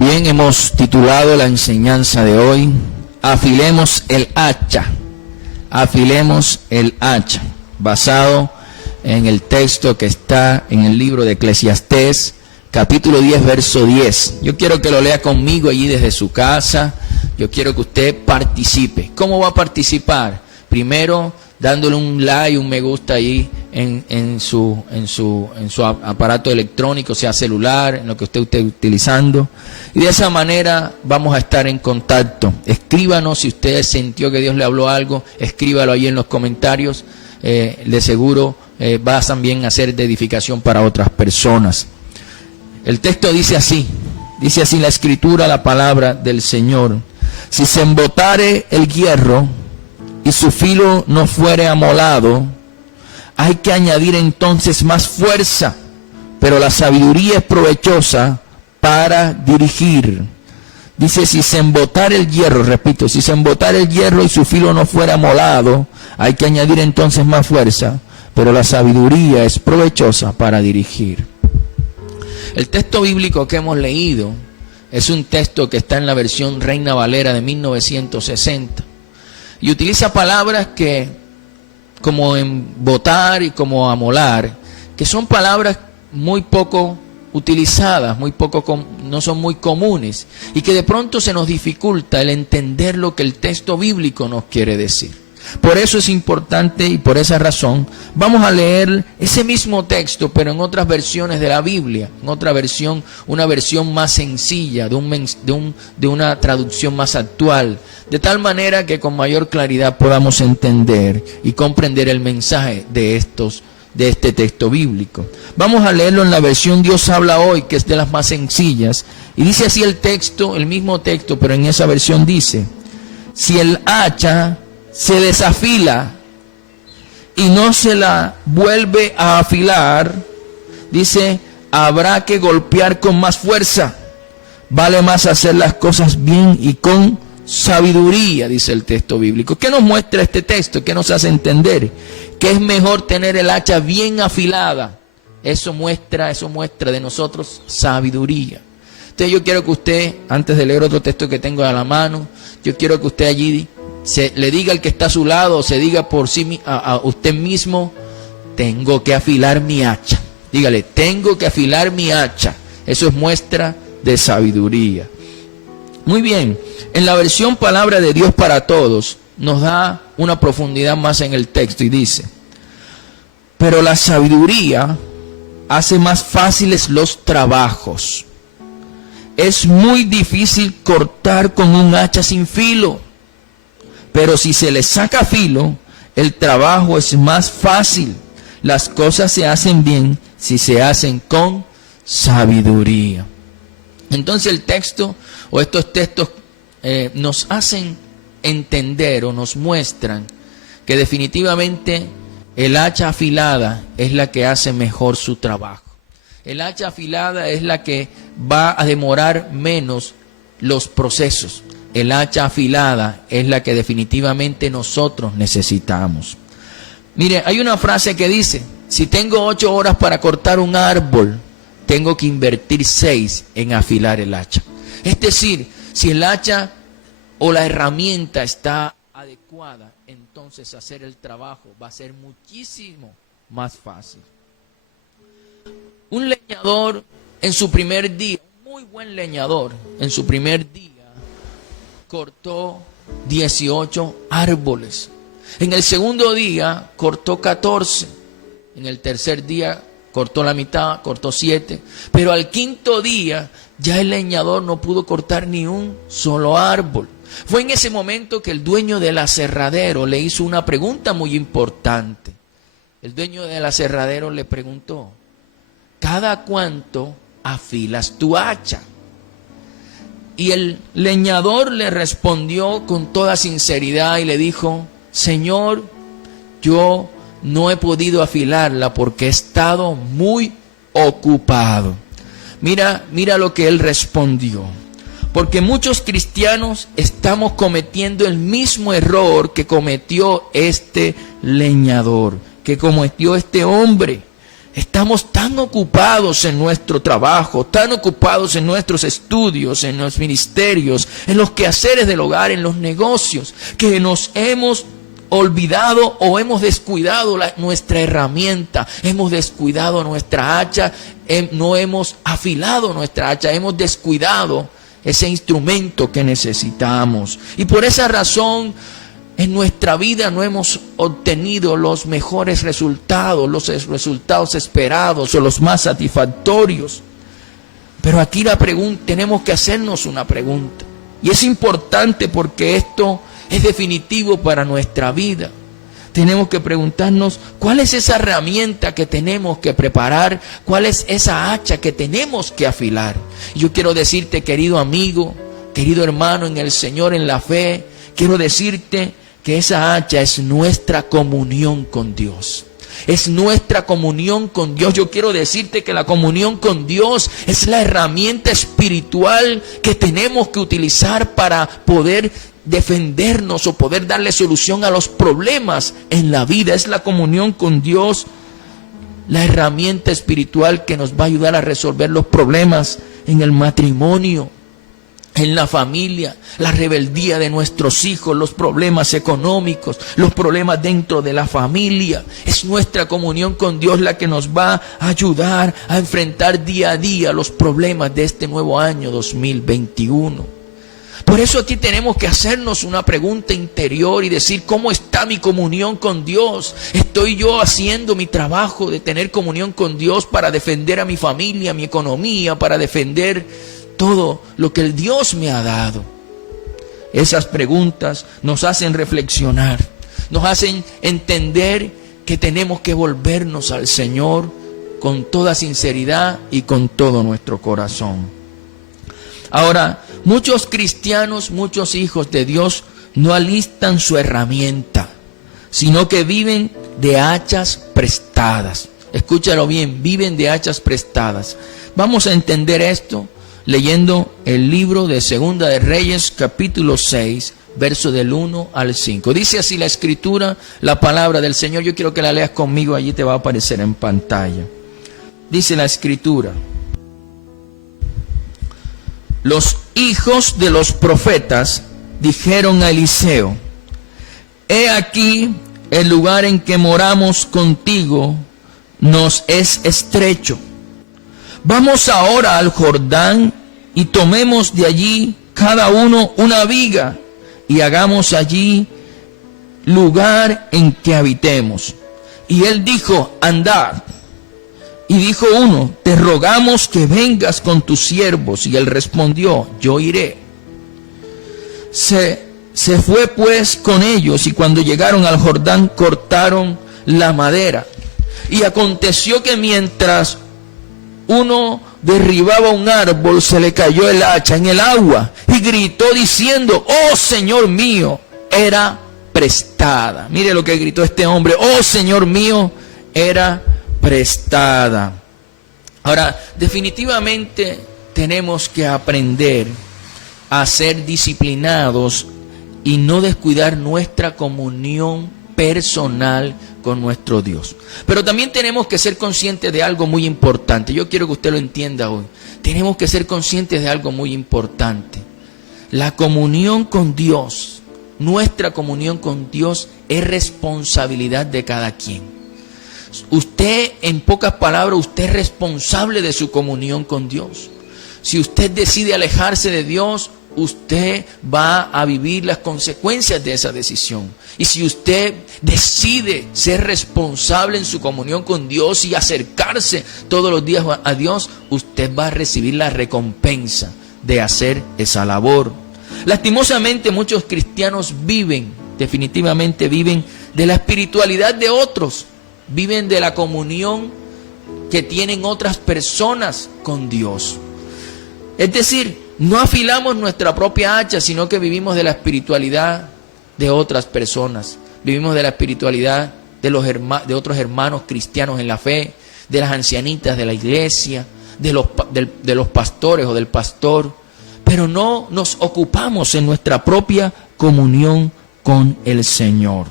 Bien, hemos titulado la enseñanza de hoy, Afilemos el hacha. Afilemos el hacha, basado en el texto que está en el libro de Eclesiastés, capítulo 10, verso 10. Yo quiero que lo lea conmigo allí desde su casa. Yo quiero que usted participe. ¿Cómo va a participar? Primero, dándole un like, un me gusta ahí en su aparato electrónico, sea celular, en lo que usted esté utilizando. Y de esa manera vamos a estar en contacto. Escríbanos si usted sintió que Dios le habló algo, escríbalo ahí en los comentarios. De seguro va también a ser de edificación para otras personas. El texto dice así la escritura, la palabra del Señor. Si se embotare el hierro y su filo no fuere amolado, hay que añadir entonces más fuerza, pero la sabiduría es provechosa para dirigir. Dice, si se embotare el hierro, repito, si se embotare el hierro y su filo no fuera amolado, hay que añadir entonces más fuerza, pero la sabiduría es provechosa para dirigir. El texto bíblico que hemos leído es un texto que está en la versión Reina Valera de 1960 y utiliza palabras que, como embotar y como amolar, que son palabras muy poco utilizadas, no son muy comunes, y que de pronto se nos dificulta el entender lo que el texto bíblico nos quiere decir. Por eso es importante y por esa razón vamos a leer ese mismo texto, pero en otras versiones de la Biblia, en otra versión, una versión más sencilla, de una traducción más actual, de tal manera que con mayor claridad podamos entender y comprender el mensaje de este texto bíblico. Vamos a leerlo en la versión Dios habla hoy, que es de las más sencillas, y dice así el texto, el mismo texto, pero en esa versión dice: si el hacha se desafila y no se la vuelve a afilar, dice, habrá que golpear con más fuerza. Vale más hacer las cosas bien y con sabiduría, dice el texto bíblico. ¿Qué nos muestra este texto? ¿Qué nos hace entender? Que es mejor tener el hacha bien afilada. Eso muestra de nosotros sabiduría. Entonces yo quiero que usted, antes de leer otro texto que tengo a la mano, yo quiero que usted allí le diga al que está a su lado, o se diga por sí a usted mismo: tengo que afilar mi hacha. Dígale, tengo que afilar mi hacha. Eso es muestra de sabiduría. Muy bien, en la versión Palabra de Dios para Todos nos da una profundidad más en el texto y dice: pero la sabiduría hace más fáciles los trabajos. Es muy difícil cortar con un hacha sin filo, pero si se le saca filo, el trabajo es más fácil. Las cosas se hacen bien si se hacen con sabiduría. Entonces el texto o estos textos nos hacen entender o nos muestran que definitivamente el hacha afilada es la que hace mejor su trabajo. El hacha afilada es la que va a demorar menos los procesos. El hacha afilada es la que definitivamente nosotros necesitamos. Mire, hay una frase que dice: si tengo 8 horas para cortar un árbol, tengo que invertir 6 en afilar el hacha. Es decir, si el hacha o la herramienta está adecuada, entonces hacer el trabajo va a ser muchísimo más fácil. Un leñador en su primer día, un muy buen leñador, en su primer día cortó 18 árboles. En el segundo día cortó 14. En el tercer día cortó la mitad, cortó 7. Pero al quinto día ya el leñador no pudo cortar ni un solo árbol. Fue en ese momento que el dueño del aserradero le hizo una pregunta muy importante. El dueño del aserradero le preguntó: ¿cada cuánto afilas tu hacha? Y el leñador le respondió con toda sinceridad y le dijo: Señor, yo no he podido afilarla porque he estado muy ocupado. Mira lo que él respondió. Porque muchos cristianos estamos cometiendo el mismo error que cometió este leñador, que cometió este hombre. Estamos tan ocupados en nuestro trabajo, tan ocupados en nuestros estudios, en los ministerios, en los quehaceres del hogar, en los negocios, que nos hemos olvidado o hemos descuidado nuestra herramienta, hemos descuidado nuestra hacha, no hemos afilado nuestra hacha, hemos descuidado ese instrumento que necesitamos. Y por esa razón, en nuestra vida no hemos obtenido los mejores resultados, los resultados esperados o los más satisfactorios. Pero aquí tenemos que hacernos una pregunta. Y es importante porque esto es definitivo para nuestra vida. Tenemos que preguntarnos cuál es esa herramienta que tenemos que preparar, cuál es esa hacha que tenemos que afilar. Yo quiero decirte, querido amigo, querido hermano en el Señor, en la fe, quiero decirte que esa hacha es nuestra comunión con Dios. Es nuestra comunión con Dios. Yo quiero decirte que la comunión con Dios es la herramienta espiritual que tenemos que utilizar para poder defendernos o poder darle solución a los problemas en la vida. Es la comunión con Dios, la herramienta espiritual que nos va a ayudar a resolver los problemas en el matrimonio, en la familia, la rebeldía de nuestros hijos, los problemas económicos, los problemas dentro de la familia. Es nuestra comunión con Dios la que nos va a ayudar a enfrentar día a día los problemas de este nuevo año 2021. Por eso aquí tenemos que hacernos una pregunta interior y decir, ¿cómo está mi comunión con Dios? ¿Estoy yo haciendo mi trabajo de tener comunión con Dios para defender a mi familia, mi economía, para defender todo lo que el Dios me ha dado? Esas preguntas nos hacen reflexionar, nos hacen entender que tenemos que volvernos al Señor con toda sinceridad y con todo nuestro corazón. Ahora, muchos cristianos, muchos hijos de Dios no alistan su herramienta, sino que viven de hachas prestadas. Escúchalo bien, viven de hachas prestadas. Vamos a entender esto leyendo el libro de Segunda de Reyes, capítulo 6, verso del 1 al 5. Dice así la Escritura, la palabra del Señor. Yo quiero que la leas conmigo, allí te va a aparecer en pantalla. Dice la Escritura: los hijos de los profetas dijeron a Eliseo: he aquí el lugar en que moramos contigo nos es estrecho. Vamos ahora al Jordán y tomemos de allí cada uno una viga y hagamos allí lugar en que habitemos. Y él dijo: andad. Y dijo uno: te rogamos que vengas con tus siervos. Y él respondió: yo iré. Se fue pues con ellos, y cuando llegaron al Jordán cortaron la madera. Y aconteció que mientras uno derribaba un árbol, se le cayó el hacha en el agua, y gritó diciendo: oh Señor mío, era prestada. Mire lo que gritó este hombre: oh Señor mío, era prestada. Ahora, definitivamente tenemos que aprender a ser disciplinados y no descuidar nuestra comunión personal con nuestro Dios. Pero también tenemos que ser conscientes de algo muy importante. Yo quiero que usted lo entienda hoy. Tenemos que ser conscientes de algo muy importante. La comunión con Dios, nuestra comunión con Dios, es responsabilidad de cada quien. Usted, en pocas palabras, usted es responsable de su comunión con Dios. Si usted decide alejarse de Dios, usted va a vivir las consecuencias de esa decisión. Y si usted decide ser responsable en su comunión con Dios y acercarse todos los días a Dios, usted va a recibir la recompensa de hacer esa labor. Lastimosamente, muchos cristianos definitivamente viven de la espiritualidad de otros. Viven de la comunión que tienen otras personas con Dios. Es decir, no afilamos nuestra propia hacha, sino que vivimos de la espiritualidad de otras personas. Vivimos de la espiritualidad de otros hermanos cristianos en la fe, de las ancianitas de la iglesia, de los pastores o del pastor. Pero no nos ocupamos en nuestra propia comunión con el Señor.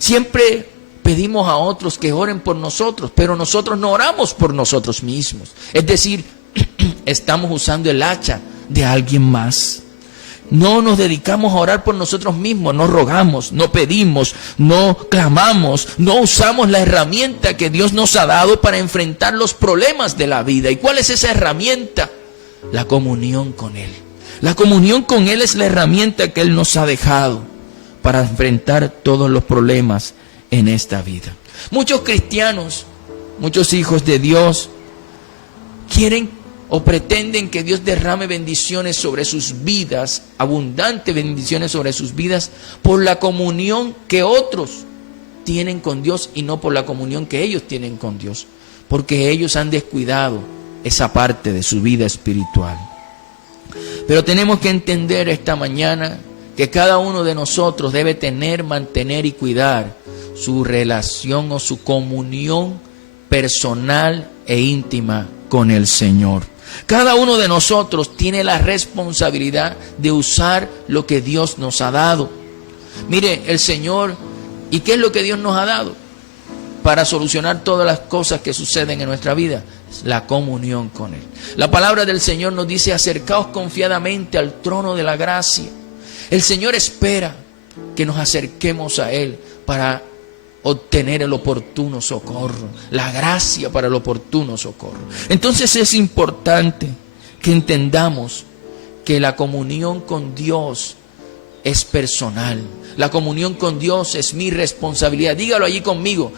Siempre pedimos a otros que oren por nosotros, pero nosotros no oramos por nosotros mismos. Es decir, estamos usando el hacha de alguien más. No nos dedicamos a orar por nosotros mismos, no rogamos, no pedimos, no clamamos, no usamos la herramienta que Dios nos ha dado para enfrentar los problemas de la vida. ¿Y cuál es esa herramienta? La comunión con Él. La comunión con Él es la herramienta que Él nos ha dejado para enfrentar todos los problemas en esta vida. Muchos cristianos, muchos hijos de Dios, quieren o pretenden que Dios derrame bendiciones sobre sus vidas, abundantes bendiciones sobre sus vidas, por la comunión que otros tienen con Dios y no por la comunión que ellos tienen con Dios, porque ellos han descuidado esa parte de su vida espiritual. Pero tenemos que entender esta mañana que cada uno de nosotros debe tener, mantener y cuidar su relación o su comunión personal e íntima con el Señor. Cada uno de nosotros tiene la responsabilidad de usar lo que Dios nos ha dado. Mire, el Señor, ¿y qué es lo que Dios nos ha dado para solucionar todas las cosas que suceden en nuestra vida? La comunión con Él. La palabra del Señor nos dice: acercaos confiadamente al trono de la gracia. El Señor espera que nos acerquemos a Él para obtener el oportuno socorro, la gracia para el oportuno socorro. Entonces es importante que entendamos que la comunión con Dios es personal. La comunión con Dios es mi responsabilidad. Dígalo allí conmigo.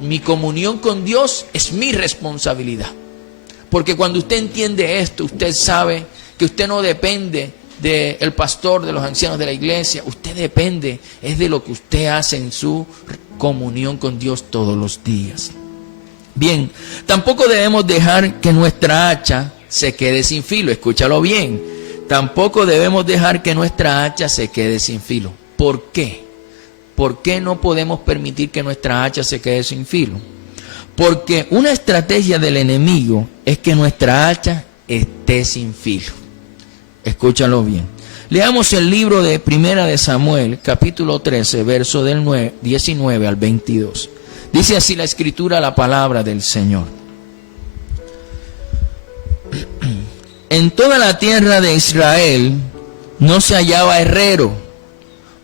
Mi comunión con Dios es mi responsabilidad. Porque cuando usted entiende esto, usted sabe que usted no depende del pastor, de los ancianos de la iglesia. Usted depende, es de lo que usted hace en su comunión con Dios todos los días. Bien, tampoco debemos dejar que nuestra hacha se quede sin filo. Escúchalo bien. Tampoco debemos dejar que nuestra hacha se quede sin filo. ¿Por qué? ¿Por qué no podemos permitir que nuestra hacha se quede sin filo? Porque una estrategia del enemigo es que nuestra hacha esté sin filo. Escúchalo bien. Leamos el libro de Primera de Samuel, capítulo 13, verso del 19 al 22. Dice así la Escritura, la palabra del Señor. En toda la tierra de Israel no se hallaba herrero,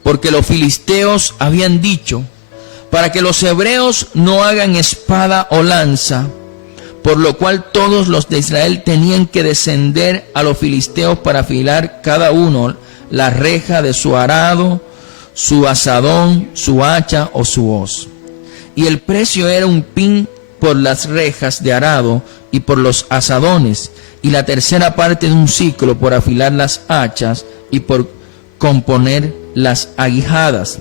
porque los filisteos habían dicho: para que los hebreos no hagan espada o lanza, por lo cual todos los de Israel tenían que descender a los filisteos para afilar cada uno la reja de su arado, su asadón, su hacha o su hoz. Y el precio era un pin por las rejas de arado y por los asadones, y la tercera parte de un siclo por afilar las hachas y por componer las aguijadas.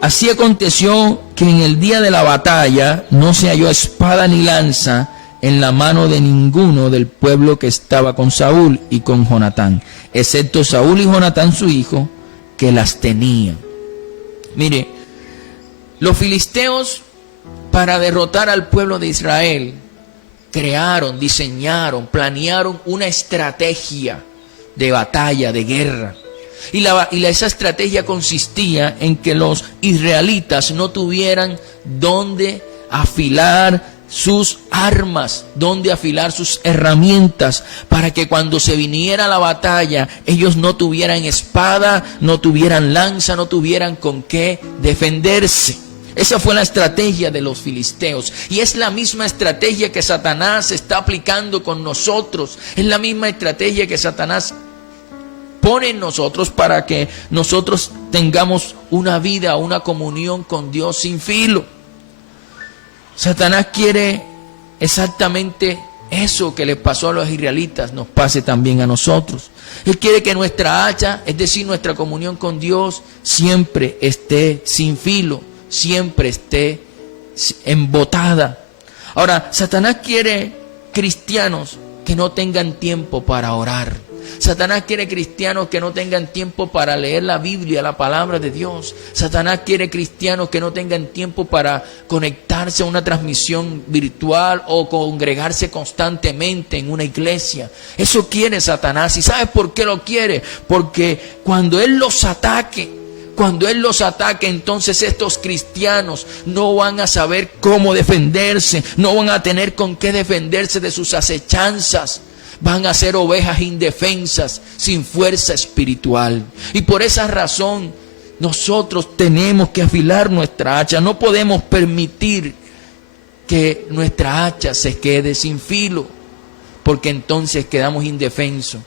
Así aconteció que en el día de la batalla no se halló espada ni lanza en la mano de ninguno del pueblo que estaba con Saúl y con Jonatán, excepto Saúl y Jonatán su hijo, que las tenían. Mire, los filisteos, para derrotar al pueblo de Israel, crearon, diseñaron, planearon una estrategia de batalla, de guerra. Esa estrategia consistía en que los israelitas no tuvieran dónde afilar sus armas, donde afilar sus herramientas, para que cuando se viniera la batalla, ellos no tuvieran espada, no tuvieran lanza, no tuvieran con qué defenderse. Esa fue la estrategia de los filisteos, y es la misma estrategia que Satanás está aplicando con nosotros. Es la misma estrategia que Satanás pone en nosotros para que nosotros tengamos una vida, una comunión con Dios sin filo. Satanás quiere exactamente eso que le pasó a los israelitas, nos pase también a nosotros. Él quiere que nuestra hacha, es decir, nuestra comunión con Dios, siempre esté sin filo, siempre esté embotada. Ahora, Satanás quiere cristianos que no tengan tiempo para orar. Satanás quiere cristianos que no tengan tiempo para leer la Biblia, la palabra de Dios. Satanás quiere cristianos que no tengan tiempo para conectarse a una transmisión virtual o congregarse constantemente en una iglesia. Eso quiere Satanás. ¿Y sabes por qué lo quiere? Porque cuando él los ataque, Cuando Él los ataque, entonces estos cristianos no van a saber cómo defenderse, no van a tener con qué defenderse de sus acechanzas. Van a ser ovejas indefensas, sin fuerza espiritual. Y por esa razón, nosotros tenemos que afilar nuestra hacha. No podemos permitir que nuestra hacha se quede sin filo, porque entonces quedamos indefensos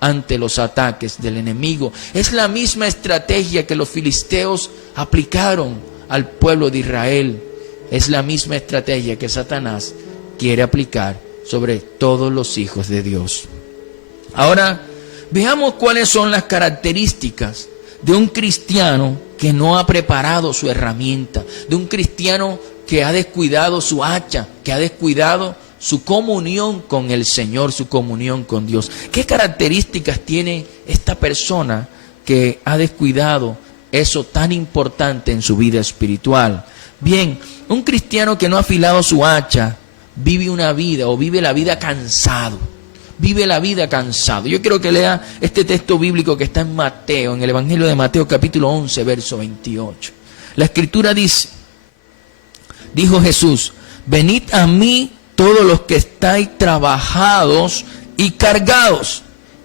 ante los ataques del enemigo. Es la misma estrategia que los filisteos aplicaron al pueblo de Israel. Es la misma estrategia que Satanás quiere aplicar sobre todos los hijos de Dios. Ahora, veamos cuáles son las características de un cristiano que no ha preparado su herramienta, de un cristiano que ha descuidado su hacha, que ha descuidado su comunión con el Señor, su comunión con Dios. ¿Qué características tiene esta persona que ha descuidado eso tan importante en su vida espiritual? Bien, un cristiano que no ha afilado su hacha vive una vida o vive la vida cansado. Vive la vida cansado. Yo quiero que lea este texto bíblico que está en Mateo, en el Evangelio de Mateo, capítulo 11, verso 28. La Escritura dice, dijo Jesús, venid a mí todos los que estáis trabajados y cargados,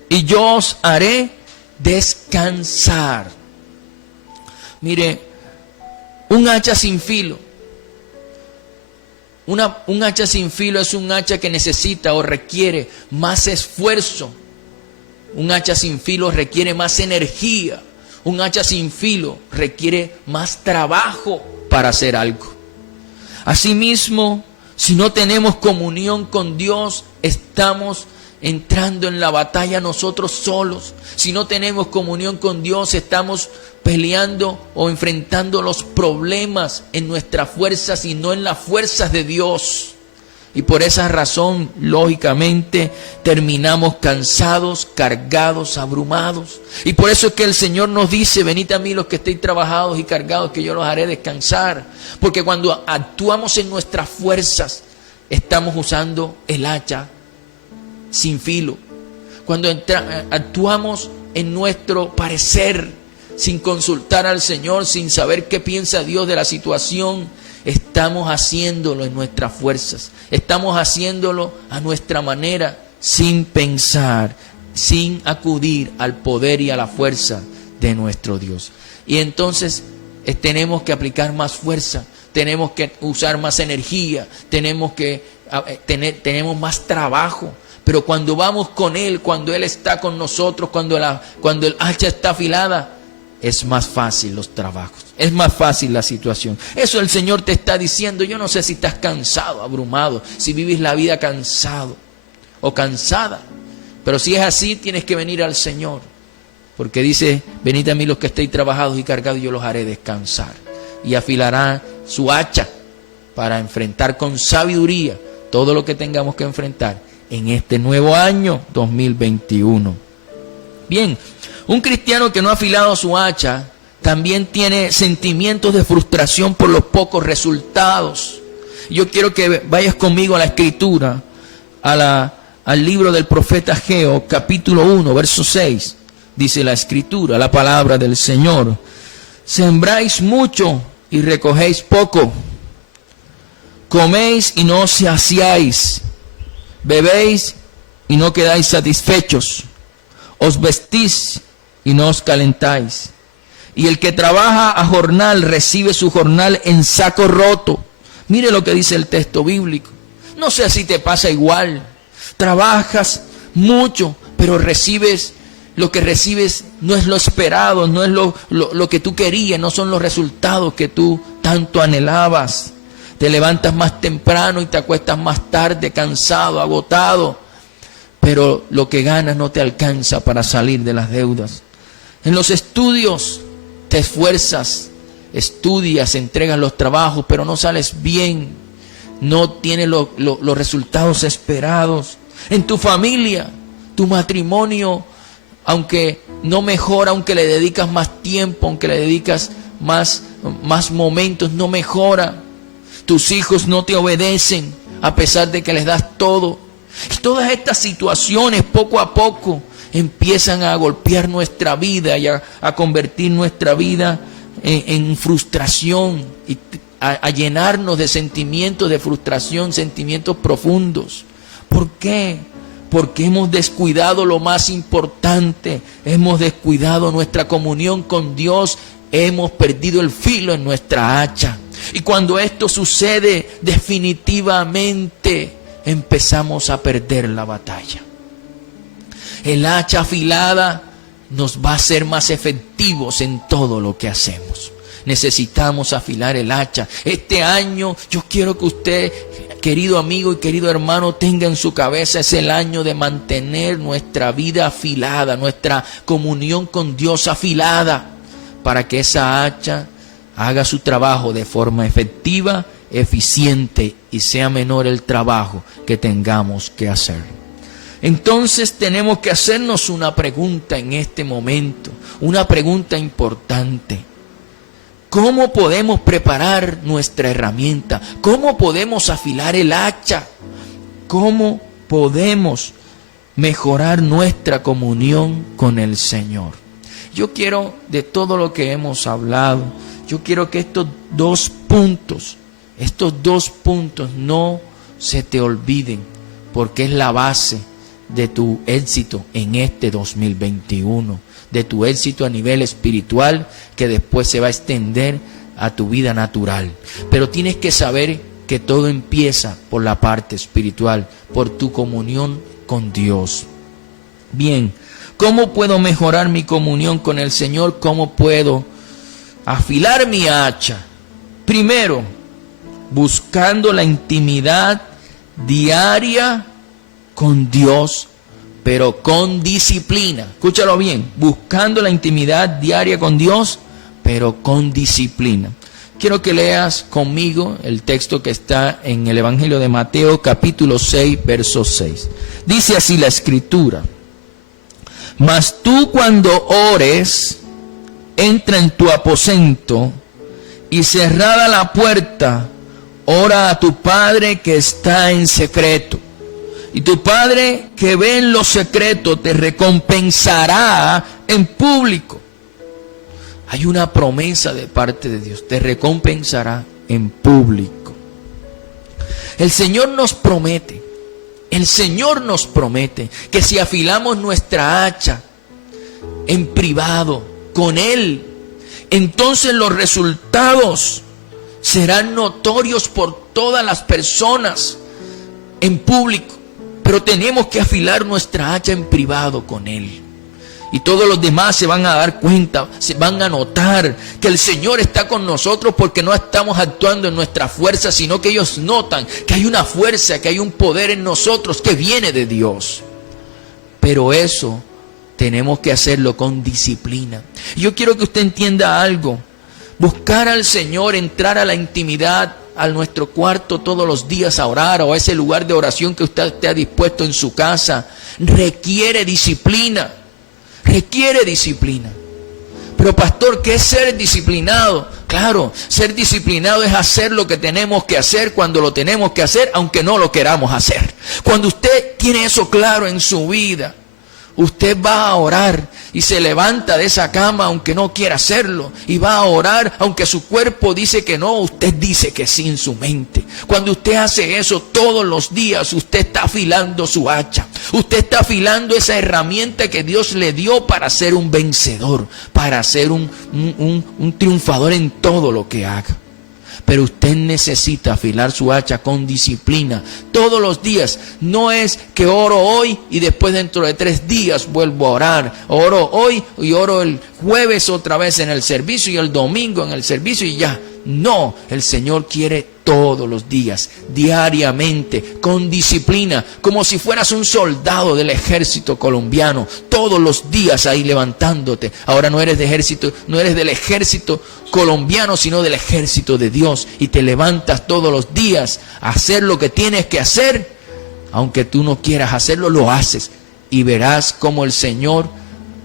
y yo os haré descansar. Mire, un hacha sin filo. Un hacha sin filo es un hacha que necesita o requiere más esfuerzo. Un hacha sin filo requiere más energía. Un hacha sin filo requiere más trabajo para hacer algo. Asimismo, si no tenemos comunión con Dios, estamos entrando en la batalla nosotros solos. Si no tenemos comunión con Dios, estamos peleando o enfrentando los problemas en nuestras fuerzas y no en las fuerzas de Dios. Y por esa razón, lógicamente, terminamos cansados, cargados, abrumados. Y por eso es que el Señor nos dice, venid a mí los que estéis trabajados y cargados, que yo los haré descansar. Porque cuando actuamos en nuestras fuerzas, estamos usando el hacha sin filo. Cuando actuamos en nuestro parecer, sin consultar al Señor, sin saber qué piensa Dios de la situación, estamos haciéndolo en nuestras fuerzas. Estamos haciéndolo a nuestra manera, sin pensar, sin acudir al poder y a la fuerza de nuestro Dios. Y entonces tenemos que aplicar más fuerza, tenemos que usar más energía, tenemos más trabajo. Pero cuando vamos con Él, cuando Él está con nosotros, cuando el hacha está afilada, es más fácil los trabajos, es más fácil la situación. Eso el Señor te está diciendo. Yo no sé si estás cansado, abrumado, si vives la vida cansado o cansada. Pero si es así, tienes que venir al Señor. Porque dice, venid a mí los que estéis trabajados y cargados, y yo los haré descansar. Y afilará su hacha para enfrentar con sabiduría todo lo que tengamos que enfrentar en este nuevo año 2021. Bien, un cristiano que no ha afilado su hacha también tiene sentimientos de frustración por los pocos resultados. Yo quiero que vayas conmigo a la Escritura, al libro del profeta Ageo, capítulo 1, verso 6. Dice la Escritura, la palabra del Señor: sembráis mucho y recogéis poco, coméis y no os saciáis, bebéis y no quedáis satisfechos, os vestís y no os calentáis. Y el que trabaja a jornal recibe su jornal en saco roto. Mire lo que dice el texto bíblico. No sé si te pasa igual. Trabajas mucho, pero lo que recibes no es lo esperado, no es lo que tú querías, no son los resultados que tú tanto anhelabas. Te levantas más temprano y te acuestas más tarde, cansado, agotado, pero lo que ganas no te alcanza para salir de las deudas. En los estudios te esfuerzas, estudias, entregas los trabajos, pero no sales bien, no tienes los resultados esperados. En tu familia, tu matrimonio, aunque no mejora, aunque le dedicas más tiempo, aunque le dedicas más momentos, no mejora. Tus hijos no te obedecen a pesar de que les das todo. Y todas estas situaciones poco a poco empiezan a golpear nuestra vida y a convertir nuestra vida en frustración y a llenarnos de sentimientos de frustración, sentimientos profundos. ¿Por qué? Porque hemos descuidado lo más importante, hemos descuidado nuestra comunión con Dios, hemos perdido el filo en nuestra hacha. Y cuando esto sucede, definitivamente empezamos a perder la batalla. El hacha afilada nos va a hacer más efectivos en todo lo que hacemos. Necesitamos afilar el hacha. Este año yo quiero que usted, querido amigo y querido hermano, tenga en su cabeza, es el año de mantener nuestra vida afilada, nuestra comunión con Dios afilada, para que esa hacha haga su trabajo de forma efectiva, eficiente y sea menor el trabajo que tengamos que hacer. Entonces tenemos que hacernos una pregunta en este momento, una pregunta importante. ¿Cómo podemos preparar nuestra herramienta? ¿Cómo podemos afilar el hacha? ¿Cómo podemos mejorar nuestra comunión con el Señor? Yo quiero, de todo lo que hemos hablado, yo quiero que estos dos puntos no se te olviden, porque es la base de tu éxito en este 2021, de tu éxito a nivel espiritual, que después se va a extender a tu vida natural. Pero tienes que saber que todo empieza por la parte espiritual, por tu comunión con Dios. Bien, ¿cómo puedo mejorar mi comunión con el Señor? ¿Cómo puedo afilar mi hacha? Primero, buscando la intimidad diaria con Dios, pero con disciplina. Escúchalo bien, buscando la intimidad diaria con Dios, pero con disciplina. Quiero que leas conmigo el texto que está en el Evangelio de Mateo, capítulo 6, verso 6. Dice así la Escritura: mas tú, cuando ores, entra en tu aposento y cerrada la puerta, ora a tu Padre que está en secreto. Y tu Padre que ve en lo secreto te recompensará en público. Hay una promesa de parte de Dios: te recompensará en público. El Señor nos promete que si afilamos nuestra hacha en privado con Él, entonces los resultados serán notorios por todas las personas en público. Pero tenemos que afilar nuestra hacha en privado con Él. Y todos los demás se van a dar cuenta, se van a notar que el Señor está con nosotros, porque no estamos actuando en nuestra fuerza, sino que ellos notan que hay una fuerza, que hay un poder en nosotros que viene de Dios. Pero eso tenemos que hacerlo con disciplina. Y yo quiero que usted entienda algo. Buscar al Señor, entrar a la intimidad, a nuestro cuarto todos los días a orar, o a ese lugar de oración que usted esté dispuesto en su casa, requiere disciplina. Requiere disciplina. Pero pastor, ¿qué es ser disciplinado? Claro, ser disciplinado es hacer lo que tenemos que hacer cuando lo tenemos que hacer, aunque no lo queramos hacer. Cuando usted tiene eso claro en su vida, usted va a orar y se levanta de esa cama aunque no quiera hacerlo, y va a orar aunque su cuerpo dice que no, usted dice que sí en su mente. Cuando usted hace eso todos los días, usted está afilando su hacha, usted está afilando esa herramienta que Dios le dio para ser un vencedor, para ser un triunfador en todo lo que haga. Pero usted necesita afilar su hacha con disciplina todos los días. No es que oro hoy y después dentro de 3 días vuelvo a orar. Oro hoy y oro el jueves otra vez en el servicio y el domingo en el servicio y ya. No, el Señor quiere todos los días, diariamente, con disciplina, como si fueras un soldado del ejército colombiano, todos los días ahí levantándote. Ahora no eres del ejército colombiano, sino del ejército de Dios, y te levantas todos los días a hacer lo que tienes que hacer. Aunque tú no quieras hacerlo, lo haces, y verás cómo el Señor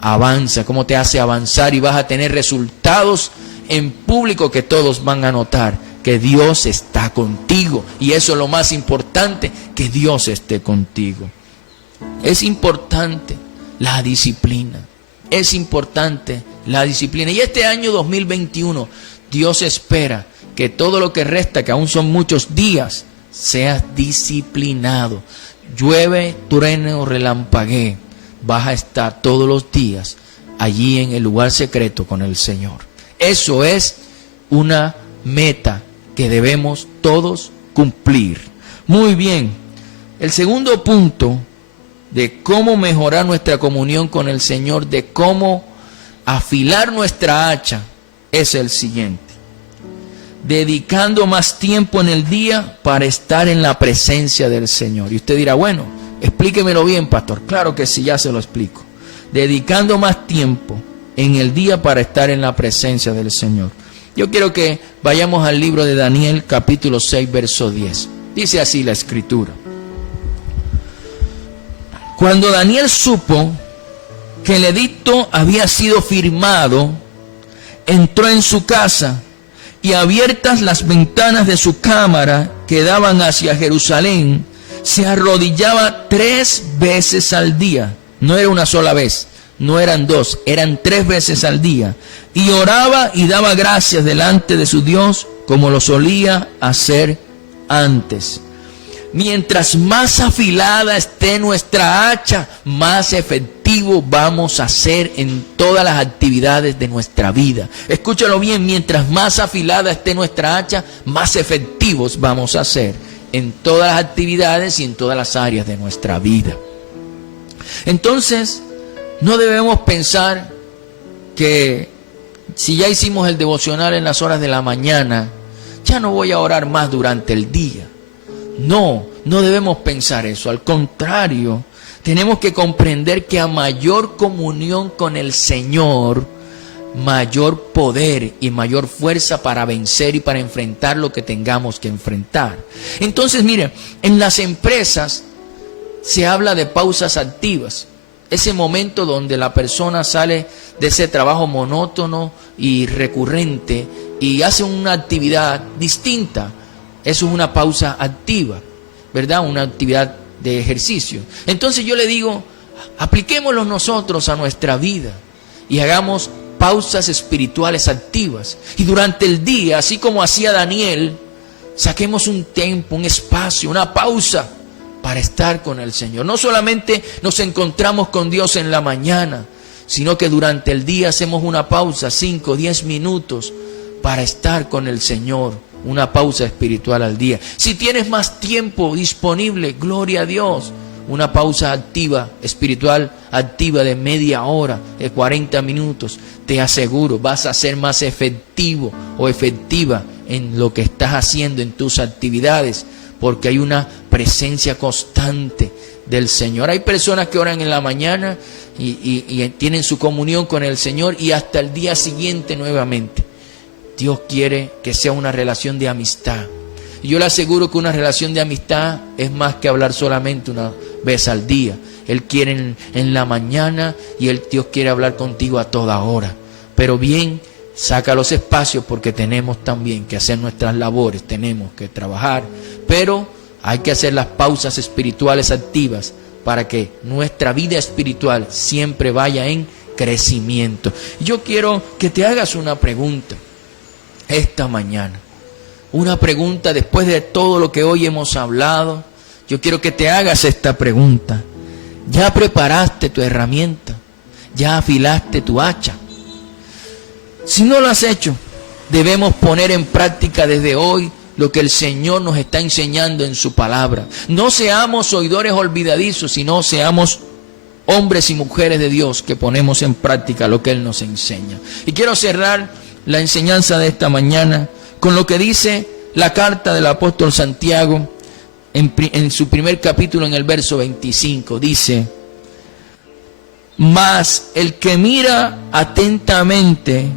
avanza, cómo te hace avanzar, y vas a tener resultados en público que todos van a notar que Dios está contigo. Y eso es lo más importante, que Dios esté contigo. Es importante la disciplina. Es importante la disciplina. Y este año 2021, Dios espera que todo lo que resta, que aún son muchos días, seas disciplinado. Llueve, truene o relampaguee, vas a estar todos los días allí en el lugar secreto con el Señor. Eso es una meta que debemos todos cumplir. Muy bien, el segundo punto de cómo mejorar nuestra comunión con el Señor, de cómo afilar nuestra hacha, es el siguiente: dedicando más tiempo en el día para estar en la presencia del Señor. Y usted dirá, bueno, explíquemelo bien, pastor. Claro que sí, ya se lo explico. Dedicando más tiempo en el día para estar en la presencia del Señor. Yo quiero que vayamos al libro de Daniel, capítulo 6, verso 10. Dice así la Escritura: cuando Daniel supo que el edicto había sido firmado, entró en su casa, y abiertas las ventanas de su cámara que daban hacia Jerusalén, se arrodillaba 3 veces al día. No era una sola vez, no eran 2, eran 3 veces al día. Y oraba y daba gracias delante de su Dios, como lo solía hacer antes. Mientras más afilada esté nuestra hacha, más efectivo vamos a ser en todas las actividades de nuestra vida. Escúchalo bien, mientras más afilada esté nuestra hacha, más efectivos vamos a ser en todas las actividades y en todas las áreas de nuestra vida. Entonces, no debemos pensar que si ya hicimos el devocional en las horas de la mañana, ya no voy a orar más durante el día. No, no debemos pensar eso. Al contrario, tenemos que comprender que a mayor comunión con el Señor, mayor poder y mayor fuerza para vencer y para enfrentar lo que tengamos que enfrentar. Entonces, mire, en las empresas se habla de pausas activas. Ese momento donde la persona sale de ese trabajo monótono y recurrente y hace una actividad distinta. Eso es una pausa activa, ¿verdad? Una actividad de ejercicio. Entonces yo le digo, apliquémoslo nosotros a nuestra vida y hagamos pausas espirituales activas. Y durante el día, así como hacía Daniel, saquemos un tiempo, un espacio, una pausa para estar con el Señor. No solamente nos encontramos con Dios en la mañana, sino que durante el día hacemos una pausa, 5, 10 minutos, para estar con el Señor. Una pausa espiritual al día. Si tienes más tiempo disponible, gloria a Dios. Una pausa activa, espiritual activa de media hora, de 40 minutos. Te aseguro, vas a ser más efectivo o efectiva en lo que estás haciendo, en tus actividades, porque hay una presencia constante del Señor. Hay personas que oran en la mañana y tienen su comunión con el Señor y hasta el día siguiente nuevamente. Dios quiere que sea una relación de amistad. Y yo le aseguro que una relación de amistad es más que hablar solamente una vez al día. Él quiere en la mañana y Dios quiere hablar contigo a toda hora. Pero bien, saca los espacios porque tenemos también que hacer nuestras labores, tenemos que trabajar. Pero hay que hacer las pausas espirituales activas para que nuestra vida espiritual siempre vaya en crecimiento. Yo quiero que te hagas una pregunta esta mañana. Una pregunta después de todo lo que hoy hemos hablado. Yo quiero que te hagas esta pregunta. ¿Ya preparaste tu herramienta? ¿Ya afilaste tu hacha? Si no lo has hecho, debemos poner en práctica desde hoy lo que el Señor nos está enseñando en su palabra. No seamos oidores olvidadizos, sino seamos hombres y mujeres de Dios que ponemos en práctica lo que Él nos enseña. Y quiero cerrar la enseñanza de esta mañana con lo que dice la carta del apóstol Santiago en su primer capítulo, en el verso 25. Dice: mas el que mira atentamente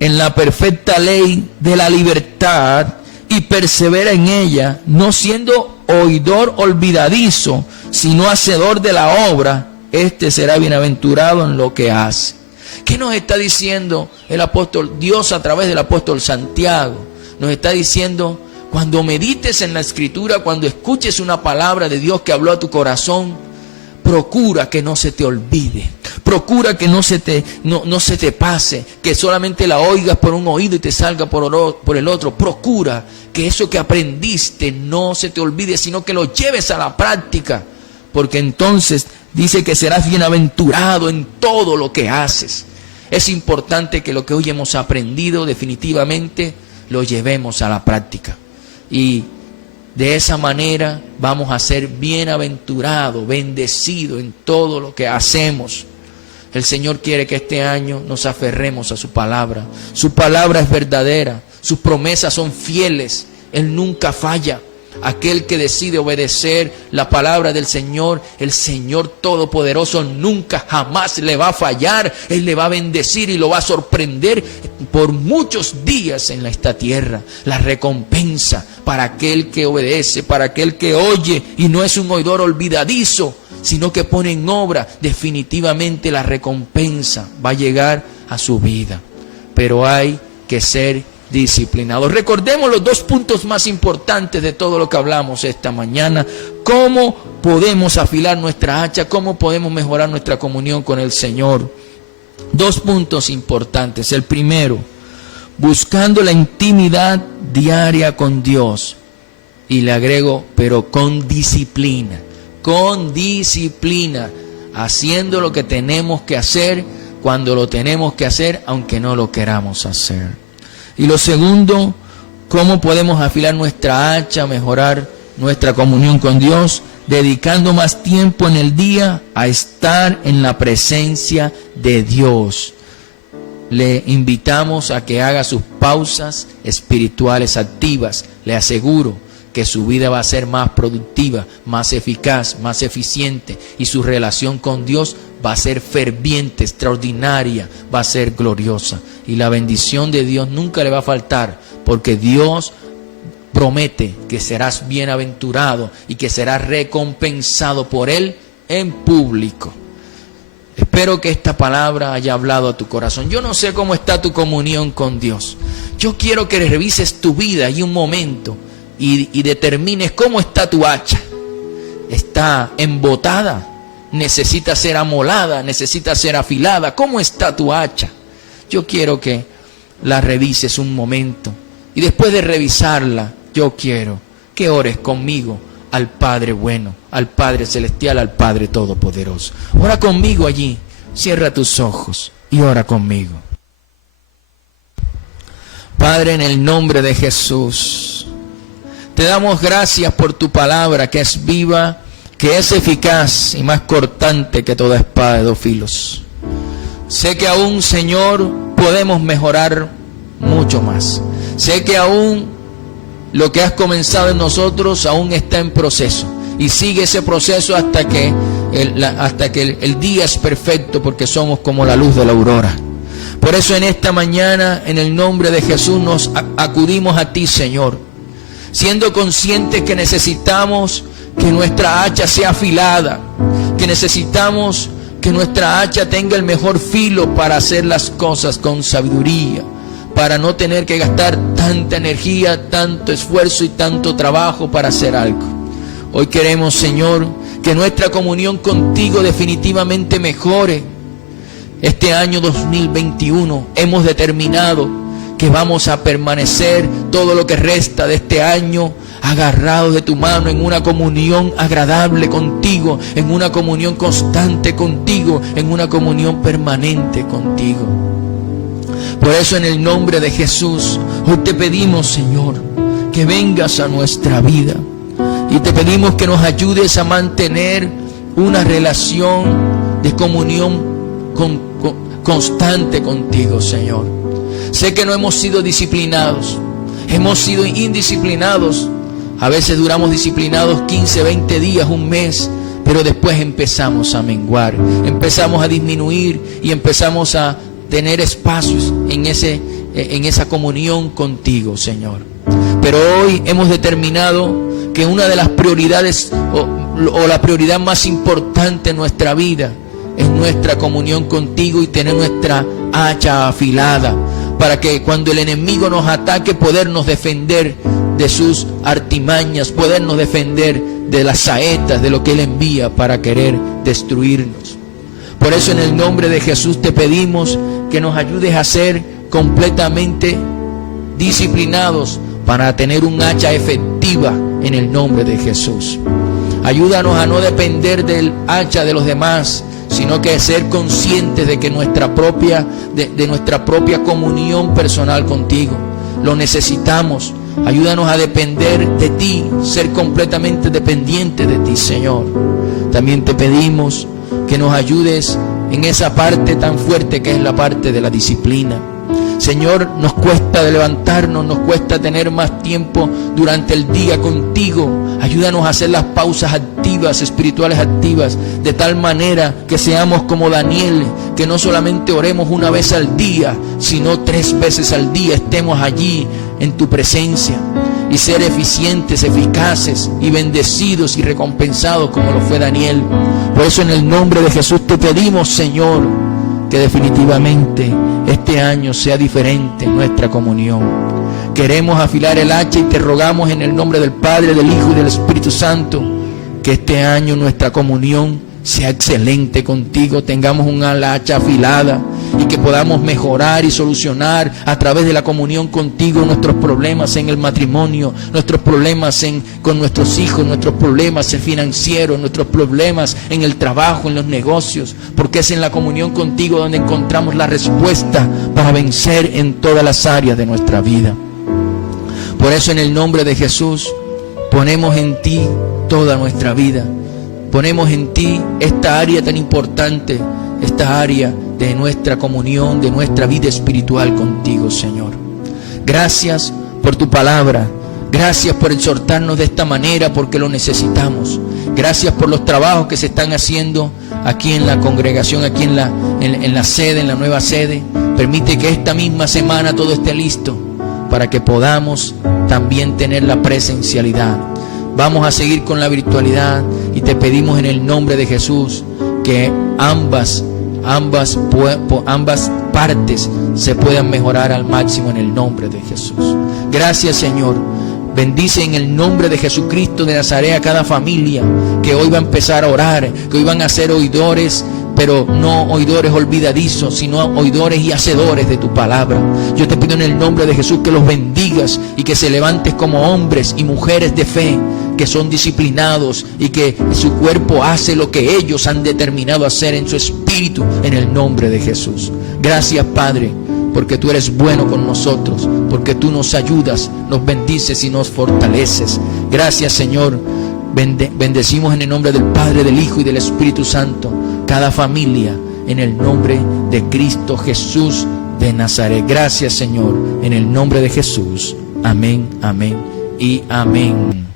en la perfecta ley de la libertad y persevera en ella, no siendo oidor olvidadizo, sino hacedor de la obra, este será bienaventurado en lo que hace. ¿Qué nos está diciendo el apóstol? Dios a través del apóstol Santiago nos está diciendo: cuando medites en la Escritura, cuando escuches una palabra de Dios que habló a tu corazón, procura que no se te olvide. procura que no se te pase, que solamente la oigas por un oído y te salga por el otro. Procura que eso que aprendiste no se te olvide, sino que lo lleves a la práctica, porque entonces dice que serás bienaventurado en todo lo que haces. Es importante que lo que hoy hemos aprendido definitivamente lo llevemos a la práctica. Y de esa manera vamos a ser bienaventurados, bendecidos en todo lo que hacemos. El Señor quiere que este año nos aferremos a su palabra. Su palabra es verdadera, sus promesas son fieles, Él nunca falla. Aquel que decide obedecer la palabra del Señor, el Señor Todopoderoso nunca, jamás le va a fallar. Él le va a bendecir y lo va a sorprender por muchos días en esta tierra. La recompensa para aquel que obedece, para aquel que oye y no es un oidor olvidadizo, sino que pone en obra, definitivamente la recompensa va a llegar a su vida. Pero hay que ser disciplinados. Recordemos los 2 puntos más importantes de todo lo que hablamos esta mañana. ¿Cómo podemos afilar nuestra hacha? ¿Cómo podemos mejorar nuestra comunión con el Señor? 2 puntos importantes. El primero, buscando la intimidad diaria con Dios. Y le agrego, pero con disciplina. Con disciplina. Haciendo lo que tenemos que hacer cuando lo tenemos que hacer, aunque no lo queramos hacer. Y lo segundo, ¿cómo podemos afilar nuestra hacha, mejorar nuestra comunión con Dios? Dedicando más tiempo en el día a estar en la presencia de Dios. Le invitamos a que haga sus pausas espirituales activas. Le aseguro que su vida va a ser más productiva, más eficaz, más eficiente, y su relación con Dios va a ser ferviente, extraordinaria, va a ser gloriosa. Y la bendición de Dios nunca le va a faltar, porque Dios promete que serás bienaventurado y que serás recompensado por Él en público. Espero que esta palabra haya hablado a tu corazón. Yo no sé cómo está tu comunión con Dios. Yo quiero que revises tu vida y un momento y determines cómo está tu hacha. ¿Está embotada? ¿Necesita ser amolada? ¿Necesita ser afilada? ¿Cómo está tu hacha? Yo quiero que la revises un momento. Y después de revisarla, yo quiero que ores conmigo al Padre bueno, al Padre celestial, al Padre todopoderoso. Ora conmigo allí. Cierra tus ojos y ora conmigo. Padre, en el nombre de Jesús, te damos gracias por tu palabra que es viva, que es eficaz y más cortante que toda espada de 2 filos. Sé que aún, Señor, podemos mejorar mucho más. Sé que aún lo que has comenzado en nosotros aún está en proceso. Y sigue ese proceso hasta que el día es perfecto, porque somos como la luz de la aurora. Por eso en esta mañana, en el nombre de Jesús, nos acudimos a ti, Señor, siendo conscientes que necesitamos que nuestra hacha sea afilada, que necesitamos que nuestra hacha tenga el mejor filo para hacer las cosas con sabiduría, para no tener que gastar tanta energía, tanto esfuerzo y tanto trabajo para hacer algo. Hoy queremos, Señor, que nuestra comunión contigo definitivamente mejore. Este año 2021 hemos determinado que vamos a permanecer todo lo que resta de este año agarrados de tu mano en una comunión agradable contigo, en una comunión constante contigo, en una comunión permanente contigo. Por eso, en el nombre de Jesús, hoy te pedimos, Señor, que vengas a nuestra vida y te pedimos que nos ayudes a mantener una relación de comunión constante contigo, Señor. Sé que no hemos sido disciplinados, hemos sido indisciplinados. A veces duramos disciplinados 15, 20 días, un mes, pero después empezamos a menguar, empezamos a disminuir y empezamos a tener espacios en esa comunión contigo, Señor. Pero hoy hemos determinado que una de las prioridades o la prioridad más importante en nuestra vida es nuestra comunión contigo y tener nuestra hacha afilada, para que cuando el enemigo nos ataque podernos defender de sus artimañas, podernos defender de las saetas, de lo que él envía para querer destruirnos. Por eso en el nombre de Jesús te pedimos que nos ayudes a ser completamente disciplinados para tener un hacha efectiva en el nombre de Jesús. Ayúdanos a no depender del hacha de los demás, sino que ser conscientes de que nuestra propia comunión personal contigo lo necesitamos. Ayúdanos a depender de ti, ser completamente dependientes de ti, Señor. También te pedimos que nos ayudes en esa parte tan fuerte que es la parte de la disciplina. Señor, nos cuesta levantarnos, nos cuesta tener más tiempo durante el día contigo. Ayúdanos a hacer las pausas activas, espirituales activas, de tal manera que seamos como Daniel, que no solamente oremos una vez al día, sino 3 veces al día estemos allí en tu presencia, y ser eficientes, eficaces y bendecidos y recompensados como lo fue Daniel. Por eso en el nombre de Jesús te pedimos, Señor, que definitivamente este año sea diferente en nuestra comunión. Queremos afilar el hacha y te rogamos en el nombre del Padre, del Hijo y del Espíritu Santo que este año nuestra comunión sea excelente contigo, tengamos un hacha afilada y que podamos mejorar y solucionar a través de la comunión contigo nuestros problemas en el matrimonio, nuestros problemas con nuestros hijos, nuestros problemas financieros, nuestros problemas en el trabajo, en los negocios, porque es en la comunión contigo donde encontramos la respuesta para vencer en todas las áreas de nuestra vida. Por eso en el nombre de Jesús ponemos en ti toda nuestra vida. Ponemos en ti esta área tan importante, esta área de nuestra comunión, de nuestra vida espiritual contigo, Señor. Gracias por tu palabra. Gracias por exhortarnos de esta manera, porque lo necesitamos. Gracias por los trabajos que se están haciendo aquí en la congregación, aquí en la sede, en la nueva sede. Permite que esta misma semana todo esté listo para que podamos también tener la presencialidad. Vamos a seguir con la virtualidad y te pedimos en el nombre de Jesús que ambas partes se puedan mejorar al máximo en el nombre de Jesús. Gracias, Señor. Bendice en el nombre de Jesucristo de Nazaret a cada familia que hoy va a empezar a orar, que hoy van a ser oidores, pero no oidores olvidadizos, sino oidores y hacedores de tu palabra. Yo te pido en el nombre de Jesús que los bendigas y que se levantes como hombres y mujeres de fe, que son disciplinados y que su cuerpo hace lo que ellos han determinado hacer en su espíritu, en el nombre de Jesús. Gracias, Padre, porque tú eres bueno con nosotros, porque tú nos ayudas, nos bendices y nos fortaleces. Gracias, Señor. Bendecimos en el nombre del Padre, del Hijo y del Espíritu Santo cada familia en el nombre de Cristo Jesús de Nazaret. Gracias, Señor, en el nombre de Jesús. Amén, amén y amén.